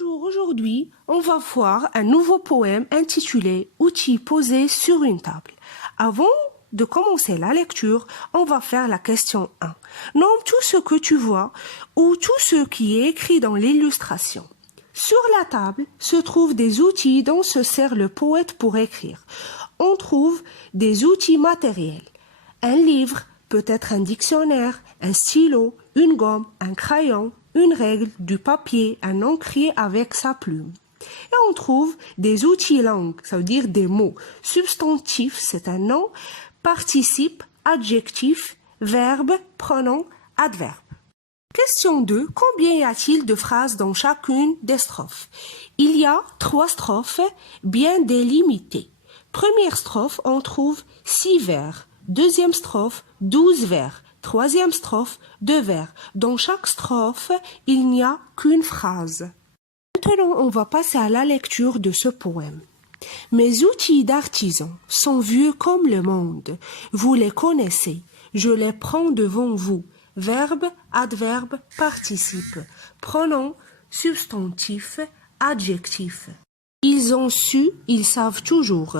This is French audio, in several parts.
Bonjour, aujourd'hui, on va voir un nouveau poème intitulé Outils posés sur une table. Avant de commencer la lecture, on va faire la question 1. Nomme tout ce que tu vois ou tout ce qui est écrit dans l'illustration. Sur la table se trouvent des outils dont se sert le poète pour écrire. On trouve des outils matériels. Un livre, peut-être un dictionnaire, un stylo, une gomme, un crayon, une règle, du papier, un encrier avec sa plume. Et on trouve des outils langues, ça veut dire des mots. Substantif, c'est un nom. Participe, adjectif, verbe, pronom, adverbe. Question 2. Combien y a-t-il de phrases dans chacune des strophes? Il y a 3 strophes bien délimitées. Première strophe, on trouve 6 vers. Deuxième strophe, 12 vers. Troisième strophe, 2 vers. Dans chaque strophe, il n'y a qu'une phrase. Maintenant, on va passer à la lecture de ce poème. Mes outils d'artisan sont vieux comme le monde. Vous les connaissez. Je les prends devant vous. Verbe, adverbe, participe. Pronom, substantif, adjectif. Ils ont su, ils savent toujours.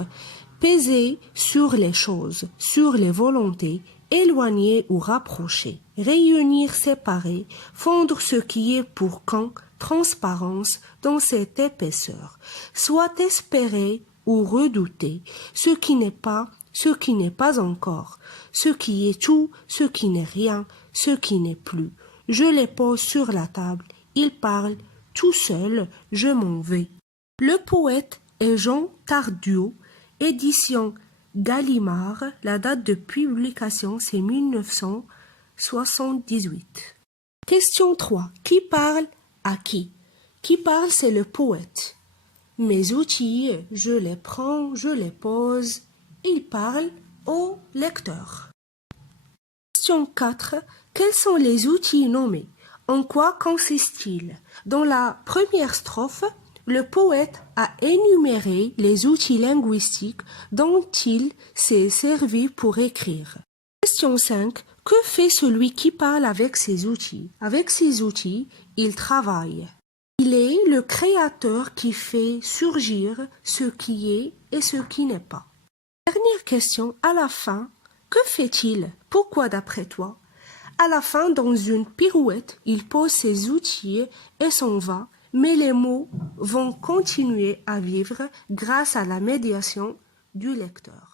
Peser sur les choses, sur les volontés, éloigner ou rapprocher, réunir, séparer, fondre ce qui est pour quand, transparence dans cette épaisseur, soit espérer ou redouter, ce qui n'est pas encore, ce qui est tout, ce qui n'est rien, ce qui n'est plus. Je les pose sur la table, ils parlent, tout seul, je m'en vais. Le poète est Jean Tardieu, édition Gallimard, la date de publication c'est 1978. Question 3. Qui parle à qui? Qui parle, c'est le poète. Mes outils, je les prends, je les pose. Il parle au lecteur. Question 4. Quels sont les outils nommés? En quoi consistent-ils? Dans la première strophe, le poète a énuméré les outils linguistiques dont il s'est servi pour écrire. Question 5. Que fait celui qui parle avec ses outils? Avec ses outils, il travaille. Il est le créateur qui fait surgir ce qui est et ce qui n'est pas. Dernière question, à la fin, que fait-il? Pourquoi d'après toi? À la fin, dans une pirouette, il pose ses outils et s'en va, mais les mots vont continuer à vivre grâce à la médiation du lecteur.